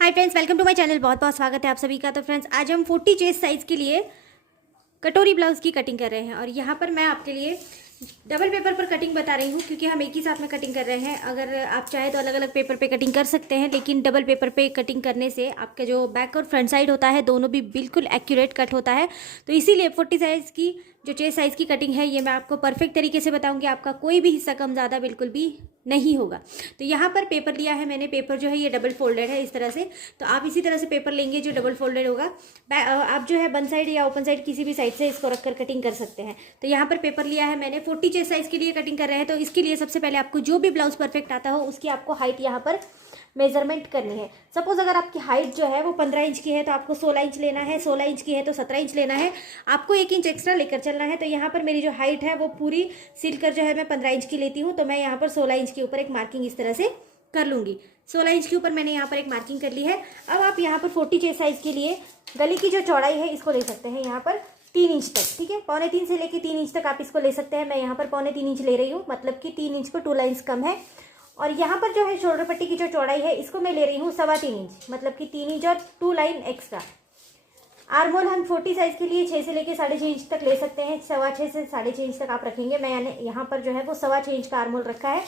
Hi friends, welcome to my channel. बहुत बहुत स्वागत है आप सभी का। तो फ्रेंड्स, आज हम 40 चेस्ट साइज़ के लिए कटोरी ब्लाउज़ की कटिंग कर रहे हैं और यहाँ पर मैं आपके लिए डबल पेपर पर कटिंग बता रही हूँ क्योंकि हम एक ही साथ में कटिंग कर रहे हैं। अगर आप चाहे तो अलग अलग पेपर पे कटिंग कर सकते हैं, लेकिन डबल पेपर पे कटिंग करने से आपका जो बैक और फ्रंट साइड होता है दोनों भी बिल्कुल एक्यूरेट कट होता है। तो इसीलिए 40 साइज़ की जो चेस्ट साइज़ की कटिंग है ये मैं आपको परफेक्ट तरीके से बताऊँगी। आपका कोई भी हिस्सा कम ज़्यादा बिल्कुल भी नहीं होगा। तो यहाँ पर पेपर लिया है मैंने। पेपर जो है ये डबल फोल्डेड है इस तरह से। तो आप इसी तरह से पेपर लेंगे जो डबल फोल्डेड होगा। आप जो है वन साइड या ओपन साइड किसी भी साइड से इसको रखकर कटिंग कर सकते हैं। तो यहाँ पर पेपर लिया है मैंने। 40 चेस्ट साइज के लिए कटिंग कर रहे हैं तो इसके लिए सबसे पहले आपको जो भी ब्लाउज परफेक्ट आता हो उसकी आपको हाइट यहाँ पर मेजरमेंट करनी है। सपोज अगर आपकी हाइट जो है वो 15 इंच की है तो आपको 16 इंच लेना है, 16 इंच की है तो 17 इंच लेना है। आपको 1 इंच एक्स्ट्रा लेकर चलना है। तो यहाँ पर मेरी जो हाइट है वो पूरी सिलकर जो है मैं 15 इंच की लेती हूँ। तो मैं यहाँ पर 16 इंच के ऊपर एक मार्किंग इस तरह से कर लूँगी। 16 इंच के ऊपर मैंने यहाँ पर एक मार्किंग कर ली है। अब आप यहाँ पर 40 चेस्ट साइज के लिए गले की जो चौड़ाई है इसको ले सकते हैं यहाँ पर 3 इंच तक। ठीक है, 3.25 से लेके 3 इंच तक आप इसको ले सकते हैं। मैं यहाँ पर 3.25 इंच ले रही हूँ, मतलब कि 3 इंच को 2 लाइन्स कम है। और यहाँ पर जो है शोल्डर पट्टी की जो चौड़ाई है इसको मैं ले रही हूँ 3.25 इंच, मतलब कि 3 इंच और 2 लाइन एक्स्ट्रा। आर्मोल हम 40 साइज के लिए 6 से लेके 6.5 इंच तक ले सकते हैं। 6.25 से 6.5 इंच तक आप रखेंगे। मैं यहाँ पर जो है वो 6.25 इंच का आर्मोल रखा है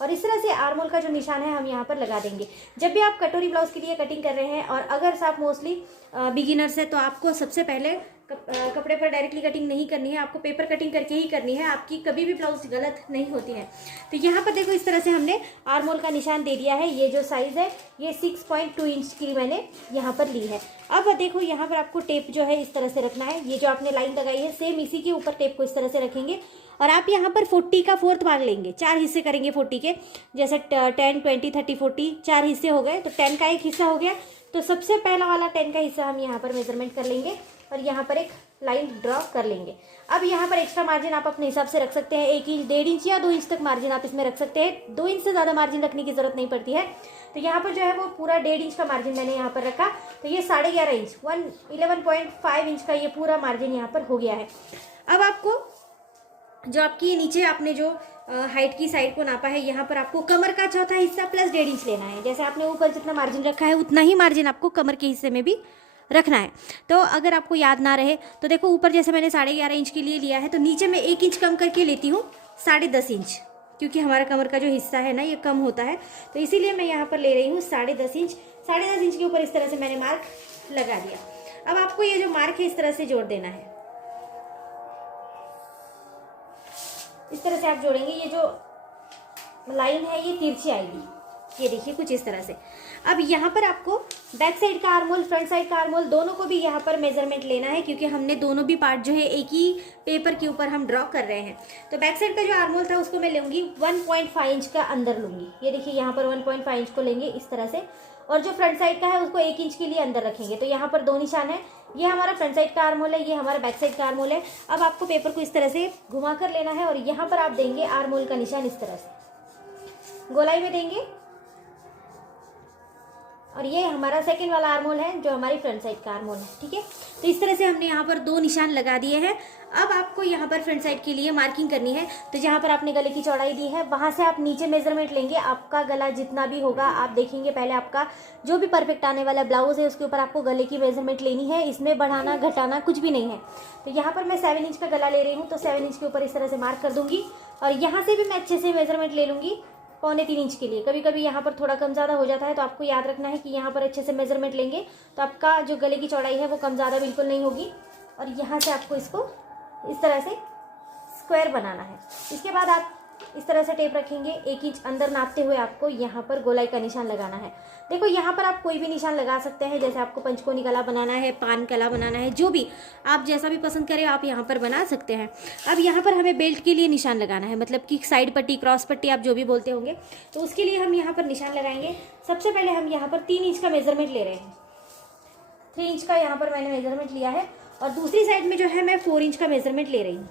और इस तरह से आर्मोल का जो निशान है हम यहाँ पर लगा देंगे। जब भी आप कटोरी ब्लाउज के लिए कटिंग कर रहे हैं और अगर आप मोस्टली बिगिनर्स है तो आपको सबसे पहले कपड़े पर डायरेक्टली कटिंग नहीं करनी है, आपको पेपर कटिंग करके ही करनी है। आपकी कभी भी ब्लाउज गलत नहीं होती है। तो यहाँ पर देखो इस तरह से हमने आर्मोल का निशान दे दिया है। ये जो साइज़ है ये 6.2 इंच की मैंने यहाँ पर ली है। अब देखो यहाँ पर आपको टेप जो है इस तरह से रखना है। ये जो आपने लाइन लगाई है सेम इसी के ऊपर टेप को इस तरह से रखेंगे और आप यहाँ पर 40 का 4th भाग लेंगे। 4 हिस्से करेंगे 40 के, जैसे 10, 20, 30, 40 4 हिस्से हो गए तो 10 का एक हिस्सा हो गया। तो सबसे पहला वाला 10 का हिस्सा हम यहाँ पर मेजरमेंट कर लेंगे और यहाँ पर एक लाइन ड्रॉ कर लेंगे। अब यहाँ पर एक्स्ट्रा मार्जिन आप अपने हिसाब से रख सकते हैं। 1 इंच, 1.5 इंच या 2 इंच तक मार्जिन आप इसमें रख सकते हैं। 2 इंच से ज़्यादा मार्जिन रखने की जरूरत नहीं पड़ती है। तो यहाँ पर जो है वो पूरा 1.5 इंच का मार्जिन मैंने यहाँ पर रखा। तो ये 11.5 इंच 11.5 इंच का ये पूरा मार्जिन यहाँ पर हो गया है। अब आपको जो आपकी नीचे आपने जो हाइट की साइड को नापा है यहाँ पर आपको कमर का चौथा हिस्सा प्लस 1.5 इंच लेना है। जैसे आपने ऊपर जितना मार्जिन रखा है उतना ही मार्जिन आपको कमर के हिस्से में भी रखना है। तो अगर आपको याद ना रहे तो देखो ऊपर जैसे मैंने 11.5 इंच के लिए लिया है तो नीचे मैं 1 इंच कम करके लेती हूँ 10.5 इंच, क्योंकि हमारा कमर का जो हिस्सा है ना ये कम होता है। तो इसीलिए मैं यहाँ पर ले रही हूँ 10.5 इंच। 10.5 इंच के ऊपर इस तरह से मैंने मार्क लगा दिया। अब आपको ये जो मार्क है इस तरह से जोड़ देना है। इस तरह से आप जोड़ेंगे। ये जो लाइन है ये तिरछी आएगी, ये देखिए कुछ इस तरह से। अब यहाँ पर आपको बैक साइड का आर्मोल, फ्रंट साइड का आर्मोल दोनों को भी यहाँ पर मेजरमेंट लेना है, क्योंकि हमने दोनों भी पार्ट जो है एक ही पेपर के ऊपर हम ड्रॉ कर रहे हैं। तो बैक साइड का जो आर्मोल था उसको मैं लूँगी 1.5 इंच का अंदर लूँगी। ये देखिए यहाँ पर 1.5 इंच को लेंगे इस तरह से। और जो फ्रंट साइड का है उसको 1 इंच के लिए अंदर रखेंगे। तो यहाँ पर 2 निशान है। ये हमारा फ्रंट साइड का आर्मोल है, ये हमारा बैक साइड का आर्मोल है। अब आपको पेपर को इस तरह से घुमा कर लेना है और यहाँ पर आप देंगे आर्मोल का निशान इस तरह से गोलाई में देंगे। और ये हमारा सेकंड वाला आर्मोल है जो हमारी फ्रंट साइड का आर्मोल है। ठीक है, तो इस तरह से हमने यहाँ पर 2 निशान लगा दिए हैं। अब आपको यहाँ पर फ्रंट साइड के लिए मार्किंग करनी है। तो जहाँ पर आपने गले की चौड़ाई दी है वहाँ से आप नीचे मेजरमेंट लेंगे। आपका गला जितना भी होगा आप देखेंगे, पहले आपका जो भी परफेक्ट आने वाला ब्लाउज है उसके ऊपर आपको गले की मेजरमेंट लेनी है। इसमें बढ़ाना घटाना कुछ भी नहीं है। तो यहाँ पर मैं 7 इंच का गला ले रही हूँ, तो 7 इंच के ऊपर इस तरह से मार्क कर दूंगी और यहाँ से भी मैं अच्छे से मेजरमेंट ले लूँगी 3.25 इंच के लिए। कभी कभी यहाँ पर थोड़ा कम ज़्यादा हो जाता है, तो आपको याद रखना है कि यहाँ पर अच्छे से मेजरमेंट लेंगे तो आपका जो गले की चौड़ाई है वो कम ज़्यादा बिल्कुल नहीं होगी। और यहाँ से आपको इसको इस तरह से स्क्वायर बनाना है। इसके बाद आप इस तरह से टेप रखेंगे। 1 इंच अंदर नापते हुए आपको यहाँ पर गोलाई का निशान लगाना है। देखो यहाँ पर आप कोई भी निशान लगा सकते हैं, जैसे आपको पंचकोनी गला बनाना है, पान गला बनाना है, जो भी आप जैसा भी पसंद करें आप यहाँ पर बना सकते हैं। अब यहाँ पर हमें बेल्ट के लिए निशान लगाना है, मतलब कि साइड पट्टी, क्रॉस पट्टी आप जो भी बोलते होंगे, तो उसके लिए हम यहाँ पर निशान लगाएंगे। सबसे पहले हम यहाँ पर 3 इंच का मेजरमेंट ले रहे हैं। 3 इंच का यहाँ पर मैंने मेजरमेंट लिया है और दूसरी साइड में जो है मैं 4 इंच का मेजरमेंट ले रही हूँ।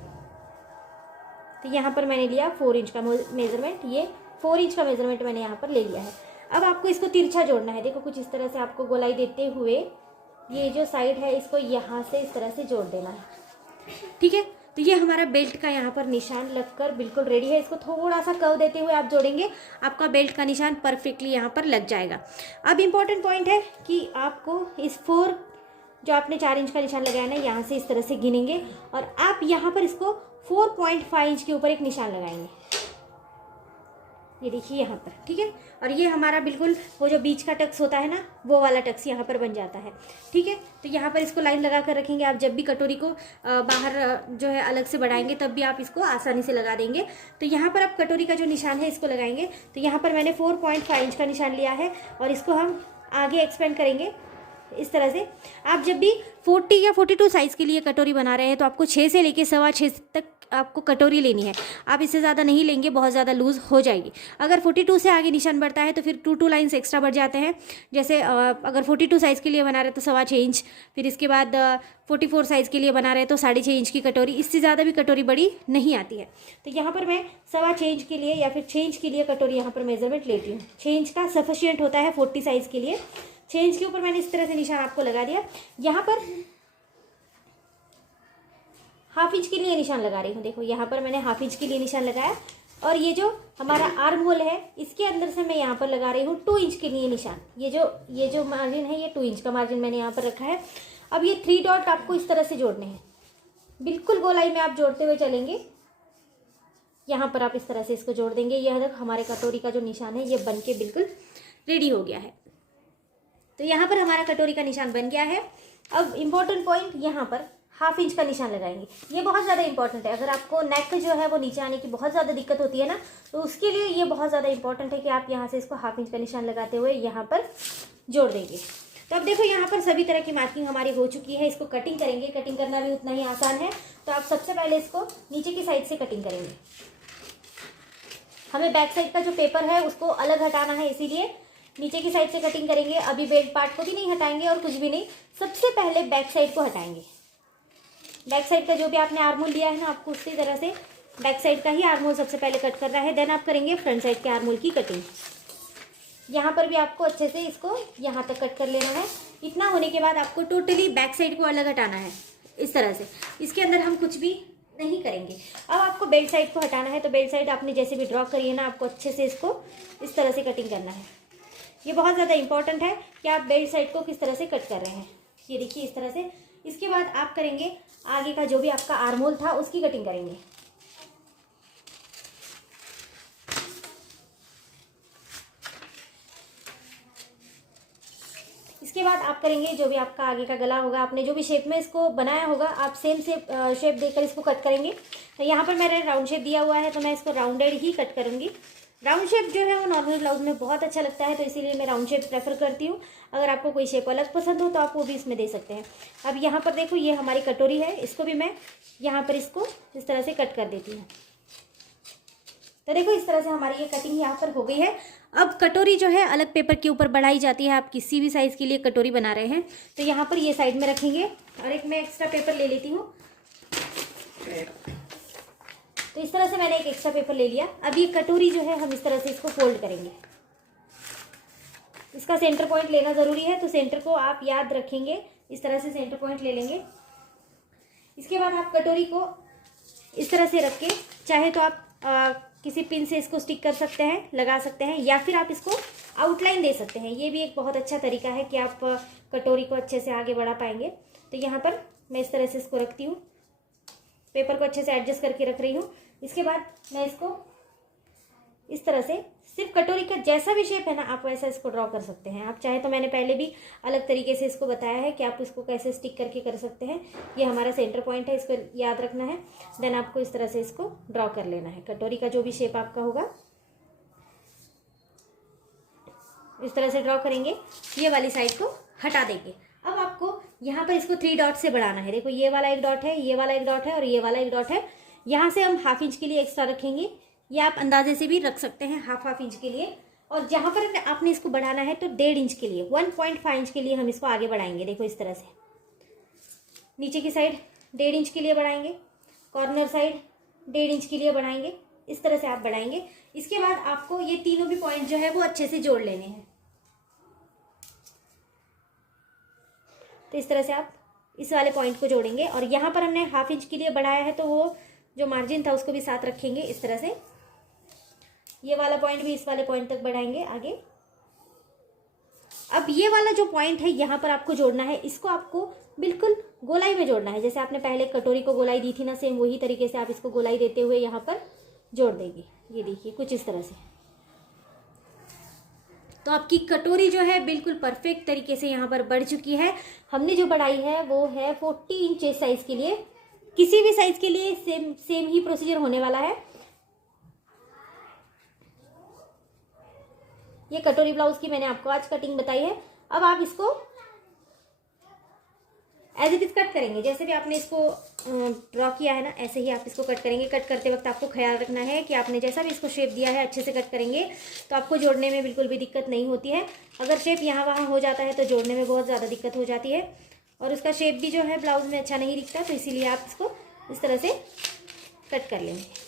तो यहाँ पर मैंने लिया 4 इंच का मेजरमेंट। ये 4 इंच का मेजरमेंट मैंने यहाँ पर ले लिया है। अब आपको इसको तिरछा जोड़ना है। देखो कुछ इस तरह से आपको गोलाई देते हुए ये जो साइड है इसको यहाँ से इस तरह से जोड़ देना है। ठीक है, तो ये हमारा बेल्ट का यहाँ पर निशान लगकर बिल्कुल रेडी है। इसको थोड़ा सा कर्व देते हुए आप जोड़ेंगे, आपका बेल्ट का निशान परफेक्टली यहाँ पर लग जाएगा। अब इम्पॉर्टेंट पॉइंट है कि आपको इस 4 जो आपने 4 इंच का निशान लगाया ना, यहाँ से इस तरह से गिनेंगे और आप यहाँ पर इसको 4.5 इंच के ऊपर एक निशान लगाएंगे। ये देखिए यहाँ पर, ठीक है। और ये हमारा बिल्कुल वो जो बीच का टक्स होता है ना, वो वाला टक्स यहाँ पर बन जाता है, ठीक है। तो यहाँ पर इसको लाइन लगा कर रखेंगे। आप जब भी कटोरी को बाहर जो है अलग से बढ़ाएंगे तब भी आप इसको आसानी से लगा देंगे। तो यहाँ पर आप कटोरी का जो निशान है इसको लगाएंगे। तो यहाँ पर मैंने 4.5 इंच का निशान लिया है और इसको हम आगे एक्सपेंड करेंगे इस तरह से। आप जब भी 40 या 42 साइज़ के लिए कटोरी बना रहे हैं तो आपको 6 से लेके 6.25 तक आपको कटोरी लेनी है। आप इससे ज़्यादा नहीं लेंगे, बहुत ज़्यादा लूज़ हो जाएगी। अगर 42 से आगे निशान बढ़ता है तो फिर 2 लाइन्स एक्स्ट्रा बढ़ जाते हैं। जैसे अगर 42 साइज़ के लिए बना रहे हैं तो 6.25 इंच, फिर इसके बाद 44 साइज़ के लिए बना रहे हैं तो 6.5 इंच की कटोरी। इससे ज़्यादा भी कटोरी बड़ी नहीं आती है। तो यहाँ पर मैं 6.25 इंच के लिए या फिर 6 इंच के लिए कटोरी यहाँ पर मेजरमेंट लेती हूँ। 6 इंच का सफिशियंट होता है 40 साइज़ के लिए। 6 इंच के ऊपर मैंने इस तरह से निशान आपको लगा दिया। यहाँ पर 1/2 इंच के लिए निशान लगा रही हूँ। देखो यहाँ पर मैंने 1/2 इंच के लिए निशान लगाया और ये जो हमारा आर्म होल है इसके अंदर से मैं यहाँ पर लगा रही हूँ 2 इंच के लिए निशान। ये जो मार्जिन है ये 2 इंच का मार्जिन मैंने यहाँ पर रखा है। अब ये 3 डॉट आपको इस तरह से जोड़ने हैं, बिल्कुल गोलाई में आप जोड़ते हुए चलेंगे। यहाँ पर आप इस तरह से इसको जोड़ देंगे। यह हमारे कटोरी का जो निशान है ये बन के बिल्कुल रेडी हो गया है। तो यहाँ पर हमारा कटोरी का निशान बन गया है। अब इम्पोर्टेंट पॉइंट, यहाँ पर 1/2 इंच का निशान लगाएंगे। ये बहुत ज़्यादा इंपॉर्टेंट है। अगर आपको नेक जो है वो नीचे आने की बहुत ज़्यादा दिक्कत होती है ना, तो उसके लिए ये बहुत ज़्यादा इंपॉर्टेंट है कि आप यहाँ से इसको 1/2 इंच का निशान लगाते हुए यहाँ पर जोड़ देंगे। तो अब देखो यहाँ पर सभी तरह की मार्किंग हमारी हो चुकी है। इसको कटिंग करेंगे। कटिंग करना भी उतना ही आसान है। तो आप सबसे पहले इसको नीचे की साइड से कटिंग करेंगे। हमें बैक साइड का जो पेपर है उसको अलग हटाना है, इसीलिए नीचे की साइड से कटिंग करेंगे। अभी बेल्ट पार्ट को भी नहीं हटाएंगे और कुछ भी नहीं, सबसे पहले बैक साइड को हटाएंगे। बैक साइड का जो भी आपने आर्महोल लिया है ना, आपको उसी तरह से बैक साइड का ही आर्महोल सबसे पहले कट करना है। देन आप करेंगे फ्रंट साइड के आर्महोल की कटिंग। यहाँ पर भी आपको अच्छे से इसको यहाँ तक कट कर लेना है। इतना होने के बाद आपको टोटली बैक साइड को अलग हटाना है इस तरह से। इसके अंदर हम कुछ भी नहीं करेंगे। अब आपको बेल्ट साइड को हटाना है। तो बेल्ट साइड आपने जैसे भी ड्रॉ करी है ना, आपको अच्छे से इसको इस तरह से कटिंग करना है। ये बहुत ज़्यादा इंपॉर्टेंट है कि आप बेल्ट साइड को किस तरह से कट कर रहे हैं। ये देखिए इस तरह से। इसके बाद आप करेंगे आगे का जो भी आपका आर्महोल था उसकी कटिंग करेंगे। इसके बाद आप करेंगे जो भी आपका आगे का गला होगा, आपने जो भी शेप में इसको बनाया होगा आप सेम शेप देकर इसको कट करेंगे। तो यहाँ पर मैंने राउंड शेप दिया हुआ है तो मैं इसको राउंडेड ही कट करूँगी। राउंड शेप जो है वो नॉर्मल ब्लाउज में बहुत अच्छा लगता है, तो इसीलिए मैं राउंड शेप प्रेफर करती हूँ। अगर आपको कोई शेप अलग पसंद हो तो आप वो भी इसमें दे सकते हैं। अब यहाँ पर देखो ये हमारी कटोरी है, इसको भी मैं यहाँ पर इसको इस तरह से कट कर देती हूँ। तो देखो इस तरह से हमारी ये कटिंग यहाँ पर हो गई है। अब कटोरी जो है अलग पेपर के ऊपर बढ़ाई जाती है। आप किसी भी साइज़ के लिए कटोरी बना रहे हैं तो यहाँ पर ये साइड में रखेंगे और एक मैं एक्स्ट्रा पेपर ले लेती हूँ। तो इस तरह से मैंने एक एक्स्ट्रा पेपर ले लिया। अब ये कटोरी जो है हम इस तरह से इसको फोल्ड करेंगे। इसका सेंटर पॉइंट लेना ज़रूरी है, तो सेंटर को आप याद रखेंगे। इस तरह से सेंटर पॉइंट ले लेंगे। इसके बाद आप कटोरी को इस तरह से रख के चाहे तो आप किसी पिन से इसको स्टिक कर सकते हैं, लगा सकते हैं, या फिर आप इसको आउटलाइन दे सकते हैं। ये भी एक बहुत अच्छा तरीका है कि आप कटोरी को अच्छे से आगे बढ़ा पाएंगे। तो यहाँ पर मैं इस तरह से इसको रखती हूँ, पेपर को अच्छे से एडजस्ट करके रख रही हूँ। इसके बाद मैं इसको इस तरह से सिर्फ कटोरी का जैसा भी शेप है ना, आप वैसा इसको ड्रॉ कर सकते हैं। आप चाहे तो मैंने पहले भी अलग तरीके से इसको बताया है कि आप इसको कैसे स्टिक करके कर सकते हैं। ये हमारा सेंटर पॉइंट है, इसको याद रखना है। देन आपको इस तरह से इसको ड्रॉ कर लेना है। कटोरी का जो भी शेप आपका होगा इस तरह से ड्रॉ करेंगे। ये वाली साइड को हटा देंगे। अब आपको यहाँ पर इसको 3 डॉट से बढ़ाना है। देखो ये वाला एक डॉट है, ये वाला एक डॉट है और ये वाला एक डॉट है। यहाँ से हम 1/2 इंच के लिए एक्स्ट्रा रखेंगे। ये आप अंदाजे से भी रख सकते हैं, हाफ इंच के लिए। और जहाँ पर आपने इसको बढ़ाना है तो 1.5 इंच के लिए, 1.5 इंच के लिए हम इसको आगे बढ़ाएंगे। देखो इस तरह से नीचे की साइड 1.5 इंच के लिए बढ़ाएंगे, कॉर्नर साइड 1.5 इंच के लिए बढ़ाएंगे। इस तरह से आप बढ़ाएंगे। इसके बाद आपको ये तीनों भी पॉइंट जो है वो अच्छे से जोड़ लेने हैं। तो इस तरह से आप इस वाले पॉइंट को जोड़ेंगे और यहाँ पर हमने 1/2 इंच के लिए बढ़ाया है, तो वो जो मार्जिन था उसको भी साथ रखेंगे इस तरह से। ये वाला पॉइंट भी इस वाले पॉइंट तक बढ़ाएंगे आगे। अब ये वाला जो पॉइंट है यहाँ पर आपको जोड़ना है, इसको आपको बिल्कुल गोलाई में जोड़ना है। जैसे आपने पहले कटोरी को गोलाई दी थी ना, सेम वही तरीके से आप इसको गोलाई देते हुए यहाँ पर जोड़ देंगे। ये देखिए कुछ इस तरह से। तो आपकी कटोरी जो है बिल्कुल परफेक्ट तरीके से यहाँ पर बढ़ चुकी है। हमने जो बढ़ाई है वो है 40 इंच साइज के लिए। किसी भी साइज के लिए सेम ही प्रोसीजर होने वाला है। ये कटोरी ब्लाउज की मैंने आपको आज कटिंग बताई है। अब आप इसको एज इट इज कट करेंगे। जैसे भी आपने इसको ड्रॉ किया है ना, ऐसे ही आप इसको कट करेंगे। कट करते वक्त आपको ख्याल रखना है कि आपने जैसा भी इसको शेप दिया है अच्छे से कट करेंगे, तो आपको जोड़ने में बिल्कुल भी दिक्कत नहीं होती है। अगर शेप यहाँ वहाँ हो जाता है तो जोड़ने में बहुत ज़्यादा दिक्कत हो जाती है और उसका शेप भी जो है ब्लाउज में अच्छा नहीं दिखता। तो इसीलिए आप इसको इस तरह से कट कर लेंगे।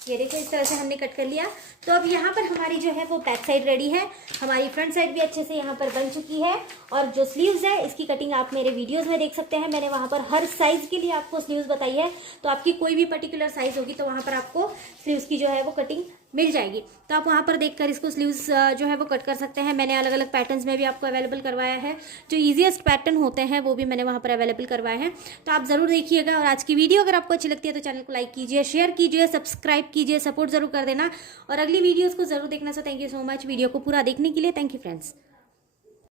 ये देखो इस तरह से हमने कट कर लिया। तो अब यहाँ पर हमारी जो है वो बैक साइड रेडी है। हमारी फ्रंट साइड भी अच्छे से यहाँ पर बन चुकी है। और जो स्लीव्स है इसकी कटिंग आप मेरे वीडियोस में देख सकते हैं। मैंने वहाँ पर हर साइज़ के लिए आपको स्लीव्स बताई है। तो आपकी कोई भी पर्टिकुलर साइज़ होगी तो वहाँ पर आपको स्लीव्स की जो है वो कटिंग मिल जाएगी। तो आप वहाँ पर देखकर इसको स्लीव्स जो है वो कट कर सकते हैं। मैंने अलग अलग पैटर्न्स में भी आपको अवेलेबल करवाया है। जो ईजीएस्ट पैटर्न होते हैं वो भी मैंने वहाँ पर अवेलेबल करवाए हैं। तो आप ज़रूर देखिएगा। और आज की वीडियो अगर आपको अच्छी लगती है तो चैनल को लाइक कीजिए, शेयर कीजिए, सब्सक्राइब कीजिए, सपोर्ट ज़रूर कर देना और अगली वीडियोज़ को ज़रूर देखना। So thank you so much video को पूरा देखने के लिए। Thank you friends.